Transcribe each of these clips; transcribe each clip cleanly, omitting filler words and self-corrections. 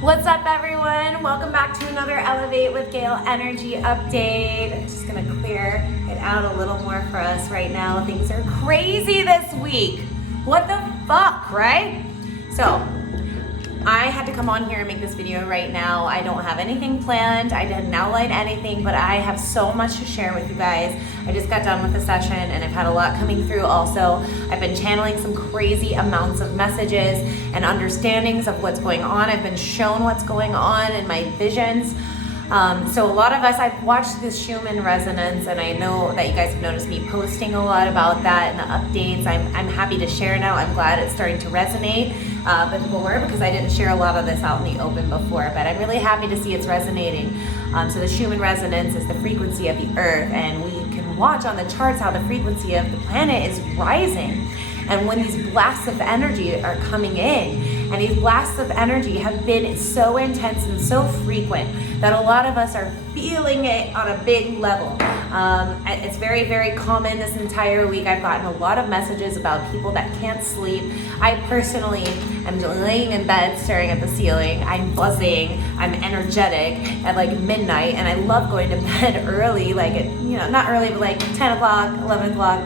What's up, everyone? Welcome back to another Elevate with Gayle energy update. Just gonna clear it out a little more for us right now. Things are crazy this week. What the fuck, right? So, I had to come on here and make this video right now. I don't have anything planned. I didn't outline anything, but I have so much to share with you guys. I just got done with the session and I've had a lot coming through also. I've been channeling some crazy amounts of messages and understandings of what's going on. I've been shown what's going on in my visions. So a lot of us, I've watched this Schumann resonance, and I know that you guys have noticed me posting a lot about that and the updates. I'm happy to share now. I'm glad it's starting to resonate before, because I didn't share a lot of this out in the open before, but I'm really happy to see it's resonating. So the Schumann resonance is the frequency of the earth, and we can watch on the charts how the frequency of the planet is rising. And when these blasts of energy are coming in, and these blasts of energy have been so intense and so frequent that a lot of us are feeling it on a big level. It's very, very common this entire week. I've gotten a lot of messages about people that can't sleep. I personally am laying in bed staring at the ceiling. I'm buzzing, I'm energetic at like midnight, and I love going to bed early, like at, not early, but like 10 o'clock, 11 o'clock.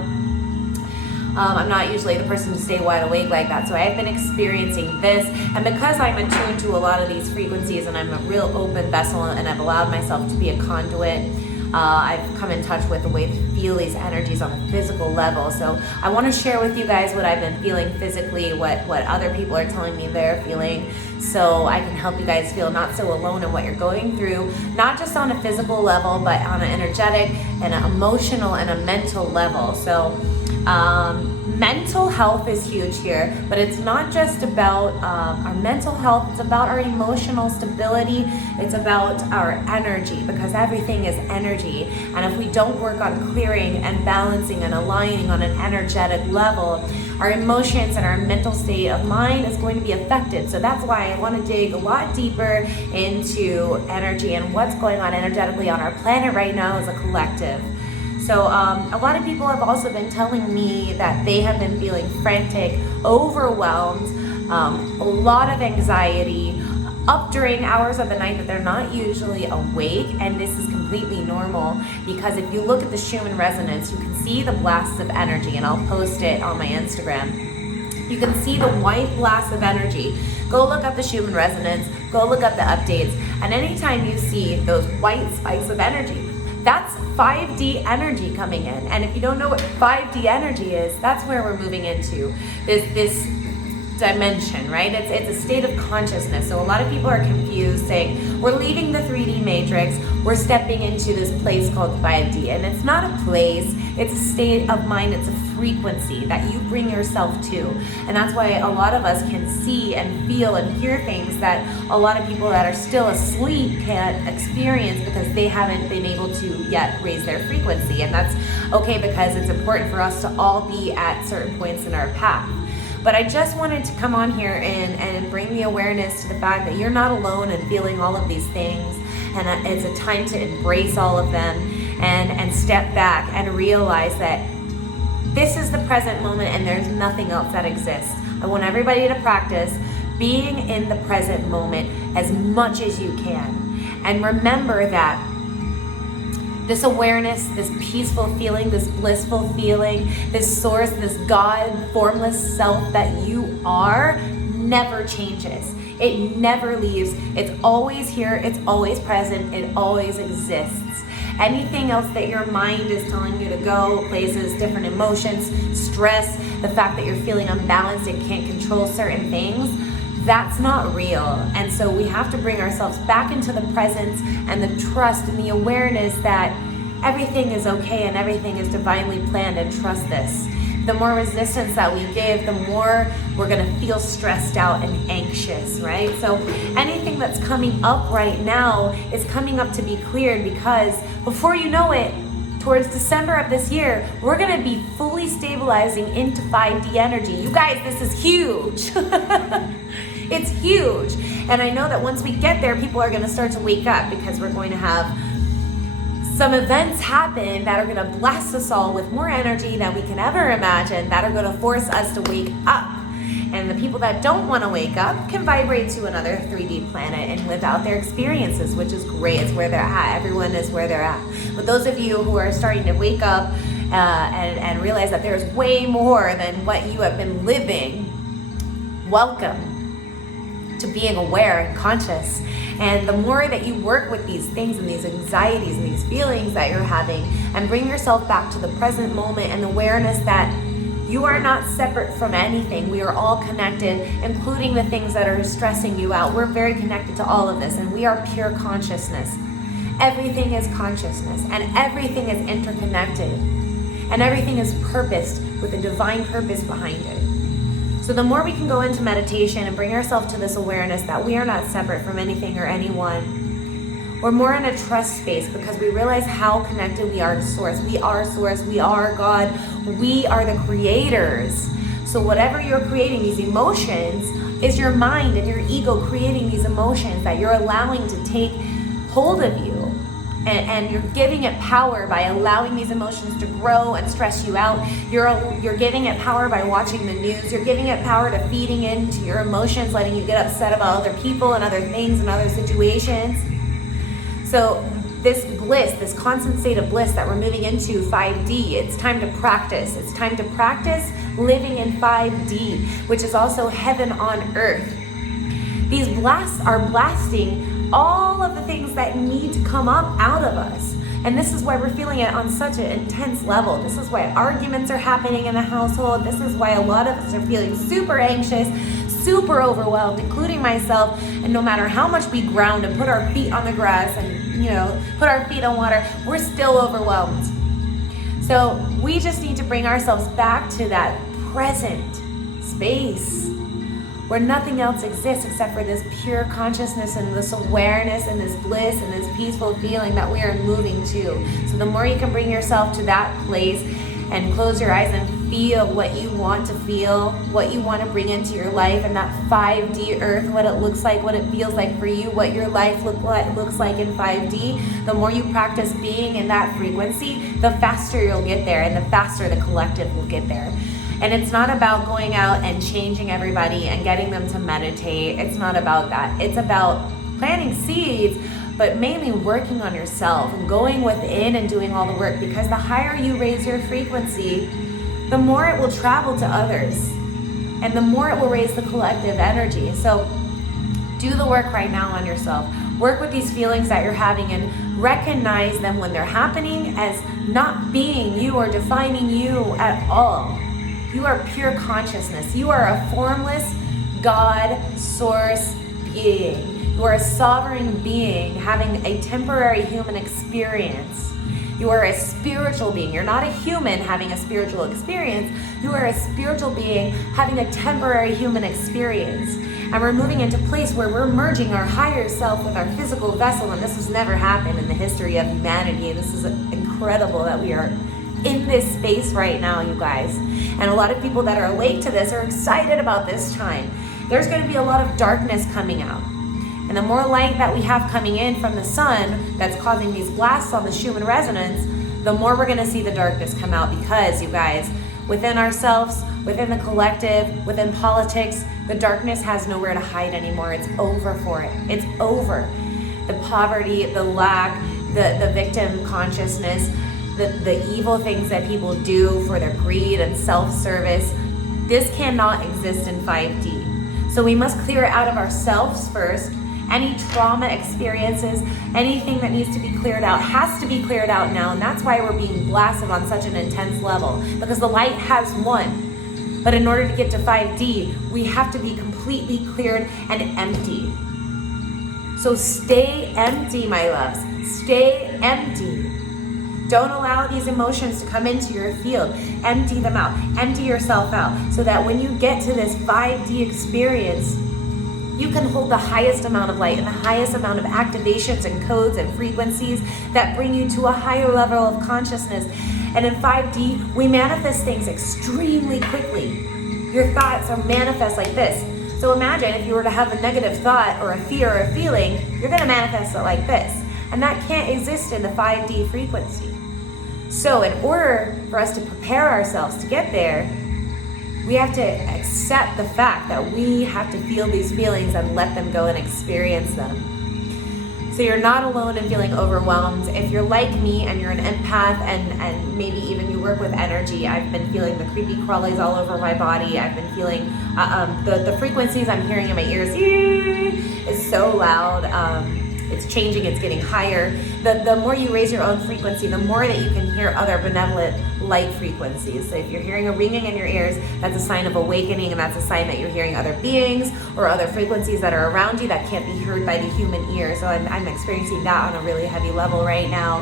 I'm not usually the person to stay wide awake like that, so I've been experiencing this, and because I'm attuned to a lot of these frequencies and I'm a real open vessel and I've allowed myself to be a conduit, I've come in touch with the way to feel these energies on a physical level. So I want to share with you guys what I've been feeling physically, what other people are telling me they're feeling, so I can help you guys feel not so alone in what you're going through, not just on a physical level, but on an energetic and an emotional and a mental level. So mental health is huge here, but it's not just about our mental health, it's about our emotional stability, it's about our energy, because everything is energy. And if we don't work on clearing and balancing and aligning on an energetic level, our emotions and our mental state of mind is going to be affected. So that's why I want to dig a lot deeper into energy and what's going on energetically on our planet right now as a collective. So a lot of people have also been telling me that they have been feeling frantic, overwhelmed, a lot of anxiety, up during hours of the night that they're not usually awake, and this is completely normal, because if you look at the Schumann resonance, you can see the blasts of energy, and I'll post it on my Instagram. You can see the white blasts of energy. Go look up the Schumann resonance, go look up the updates, and anytime you see those white spikes of energy, that's 5D energy coming in. And if you don't know what 5D energy is, that's where we're moving into this dimension, right? It's a state of consciousness. So a lot of people are confused, saying we're leaving the 3D matrix, we're stepping into this place called 5D. And it's not a place, it's a state of mind, it's a frequency that you bring yourself to. And that's why a lot of us can see and feel and hear things that a lot of people that are still asleep can't experience, because they haven't been able to yet raise their frequency. And that's okay, because it's important for us to all be at certain points in our path. But I just wanted to come on here and bring the awareness to the fact that you're not alone in feeling all of these things, and it's a time to embrace all of them and step back and realize that this is the present moment and there's nothing else that exists. I want everybody to practice being in the present moment as much as you can. And remember that this awareness, this peaceful feeling, this blissful feeling, this source, this God, formless self that you are never changes. It never leaves. It's always here. It's always present. It always exists. Anything else that your mind is telling you to go places, different emotions, stress, the fact that you're feeling unbalanced and can't control certain things, that's not real. And so we have to bring ourselves back into the presence and the trust and the awareness that everything is okay and everything is divinely planned, and trust this. The more resistance that we give, the more we're gonna feel stressed out and anxious, right? So anything that's coming up right now is coming up to be cleared, because before you know it, towards December of this year, we're gonna be fully stabilizing into 5D energy. You guys, this is huge. It's huge. And I know that once we get there, people are gonna start to wake up, because we're going to have some events happen that are going to blast us all with more energy than we can ever imagine, that are going to force us to wake up And the people that don't want to wake up can vibrate to another 3D planet and live out their experiences, which is great. It's where they're at. Everyone is where they're at. But those of you who are starting to wake up and realize that there's way more than what you have been living, welcome to being aware and conscious. And the more that you work with these things and these anxieties and these feelings that you're having, and bring yourself back to the present moment and awareness that you are not separate from anything. We are all connected, including the things that are stressing you out. We're very connected to all of this, and we are pure consciousness. Everything is consciousness, and everything is interconnected, and everything is purposed with a divine purpose behind it. So the more we can go into meditation and bring ourselves to this awareness that we are not separate from anything or anyone, we're more in a trust space because we realize how connected we are to Source. We are Source, we are God, we are the creators. So whatever you're creating, these emotions, is your mind and your ego creating these emotions that you're allowing to take hold of you. And you're giving it power by allowing these emotions to grow and stress you out. You're giving it power by watching the news. You're giving it power to feeding into your emotions, letting you get upset about other people and other things and other situations. So this bliss, this constant state of bliss that we're moving into 5D, it's time to practice. It's time to practice living in 5D, which is also heaven on earth. These blasts are blasting all of the things that need to come up out of us. And this is why we're feeling it on such an intense level. This is why arguments are happening in the household. This is why a lot of us are feeling super anxious, super overwhelmed, including myself. And no matter how much we ground and put our feet on the grass and, put our feet on water, we're still overwhelmed. So we just need to bring ourselves back to that present space where nothing else exists except for this pure consciousness and this awareness and this bliss and this peaceful feeling that we are moving to. So the more you can bring yourself to that place and close your eyes and feel what you want to feel, what you want to bring into your life, and that 5D earth, what it looks like, what it feels like for you, what your life looks like in 5D, the more you practice being in that frequency, the faster you'll get there, and the faster the collective will get there. And it's not about going out and changing everybody and getting them to meditate. It's not about that. It's about planting seeds, but mainly working on yourself and going within and doing all the work, because the higher you raise your frequency, the more it will travel to others and the more it will raise the collective energy. So do the work right now on yourself. Work with these feelings that you're having and recognize them when they're happening as not being you or defining you at all. You are pure consciousness. You are a formless God, source being. You are a sovereign being having a temporary human experience. You are a spiritual being. You're not a human having a spiritual experience. You are a spiritual being having a temporary human experience. And we're moving into a place where we're merging our higher self with our physical vessel. And this has never happened in the history of humanity. This is incredible that we are in this space right now, you guys. And a lot of people that are awake to this are excited about this time. There's going to be a lot of darkness coming out. And the more light that we have coming in from the sun that's causing these blasts on the Schumann resonance, the more we're going to see the darkness come out, because, you guys, within ourselves, within the collective, within politics, the darkness has nowhere to hide anymore. It's over for it. It's over. The poverty, the lack, the victim consciousness, the evil things that people do for their greed and self-service, this cannot exist in 5D. So we must clear it out of ourselves first. Any trauma experiences, anything that needs to be cleared out has to be cleared out now. And that's why we're being blasted on such an intense level, because the light has won. But in order to get to 5D, we have to be completely cleared and empty. So stay empty, my loves. Stay empty. Don't allow these emotions to come into your field. Empty them out. Empty yourself out so that when you get to this 5D experience, you can hold the highest amount of light and the highest amount of activations and codes and frequencies that bring you to a higher level of consciousness. And in 5D, we manifest things extremely quickly. Your thoughts are manifest like this. So imagine if you were to have a negative thought or a fear or a feeling, you're going to manifest it like this. And that can't exist in the 5D frequency. So in order for us to prepare ourselves to get there, We have to accept the fact that we have to feel these feelings and let them go and experience them. So you're not alone in feeling overwhelmed. If you're like me and you're an empath and maybe even you work with energy, I've been feeling the creepy crawlies all over my body. I've been feeling the frequencies I'm hearing in my ears is so loud. It's changing, it's getting higher. The more you raise your own frequency, the more that you can hear other benevolent light frequencies. So if you're hearing a ringing in your ears, that's a sign of awakening, and that's a sign that you're hearing other beings or other frequencies that are around you that can't be heard by the human ear. So I'm experiencing that on a really heavy level right now.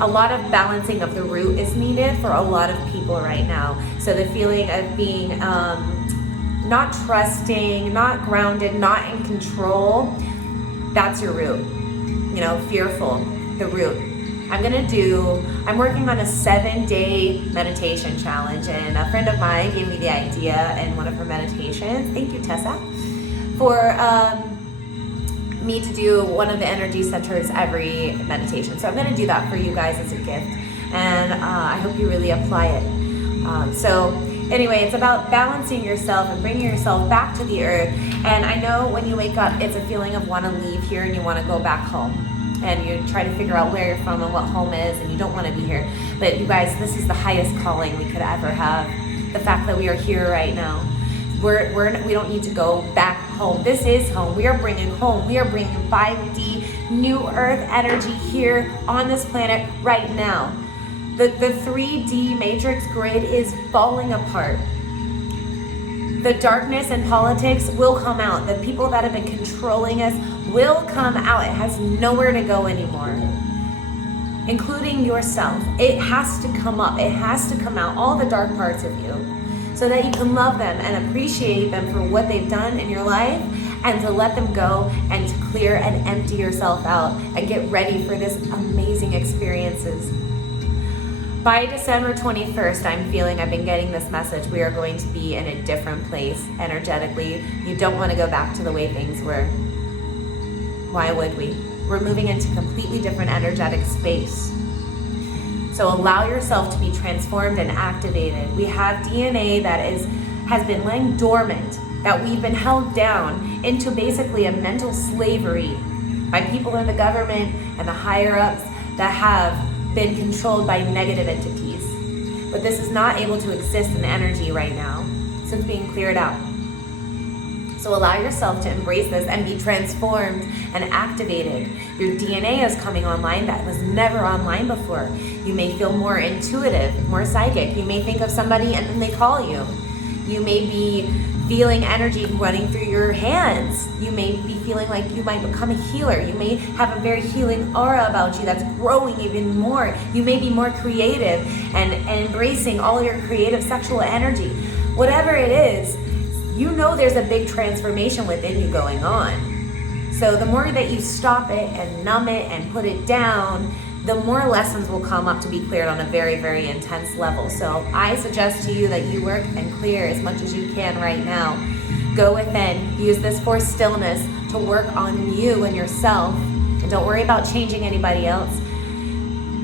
A lot of balancing of the root is needed for a lot of people right now. So the feeling of being not trusting, not grounded, not in control, that's your root. Fearful, the root. I'm working on a 7-day meditation challenge, and a friend of mine gave me the idea in one of her meditations, thank you Tessa, for me to do one of the energy centers every meditation. So I'm going to do that for you guys as a gift, and I hope you really apply it. So anyway, it's about balancing yourself and bringing yourself back to the earth. And I know when you wake up, it's a feeling of want to leave here and you want to go back home. And you try to figure out where you're from and what home is, and you don't want to be here. But you guys, this is the highest calling we could ever have. The fact that we are here right now. We don't need to go back home. This is home. We are bringing home. We are bringing 5D, new earth energy here on this planet right now. The 3D matrix grid is falling apart. The darkness in politics will come out. The people that have been controlling us will come out. It has nowhere to go anymore, including yourself. It has to come up. It has to come out, all the dark parts of you, so that you can love them and appreciate them for what they've done in your life, and to let them go and to clear and empty yourself out and get ready for this amazing experiences. By December 21st, I've been getting this message. We are going to be in a different place energetically. You don't want to go back to the way things were. Why would we? We're moving into completely different energetic space. So allow yourself to be transformed and activated. We have DNA that has been laying dormant, that we've been held down into basically a mental slavery by people in the government and the higher ups that have been controlled by negative entities. But this is not able to exist in energy right now, so it's being cleared out. So allow yourself to embrace this and be transformed and activated. Your DNA is coming online that was never online before. You may feel more intuitive, more psychic. You may think of somebody and then they call you. You may be feeling energy running through your hands. You may be feeling like you might become a healer. You may have a very healing aura about you that's growing even more. You may be more creative and embracing all your creative sexual energy. Whatever it is, there's a big transformation within you going on. So the more that you stop it and numb it and put it down, the more lessons will come up to be cleared on a very, very intense level. So I suggest to you that you work and clear as much as you can right now. Go within, use this for stillness to work on you and yourself, and don't worry about changing anybody else.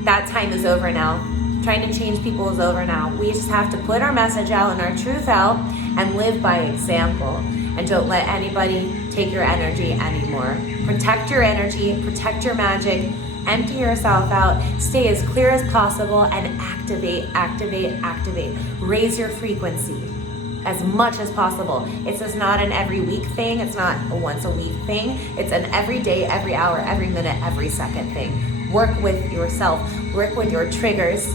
That time is over now. Trying to change people is over now. We just have to put our message out and our truth out and live by example. And don't let anybody take your energy anymore. Protect your energy, protect your magic, empty yourself out, stay as clear as possible, and activate. Raise your frequency as much as possible. It's just not an every week thing. It's not a once a week thing. It's an every day, every hour, every minute, every second thing. Work with yourself. Work with your triggers.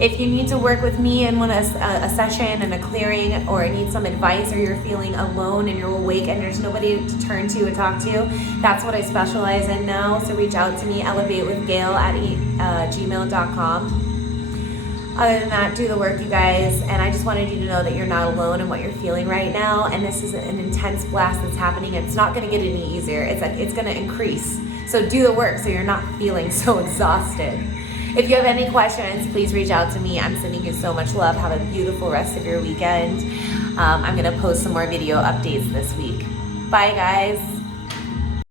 If you need to work with me and want a session and a clearing, or need some advice, or you're feeling alone and you're awake and there's nobody to turn to and talk to, that's what I specialize in now. So reach out to me, elevatewithgayle at gmail.com. Other than that, do the work, you guys. And I just wanted you to know that you're not alone in what you're feeling right now. And this is an intense blast that's happening. It's not going to get any easier. It's going to increase. So do the work so you're not feeling so exhausted. If you have any questions, please reach out to me. I'm sending you so much love. Have a beautiful rest of your weekend. I'm going to post some more video updates this week. Bye, guys.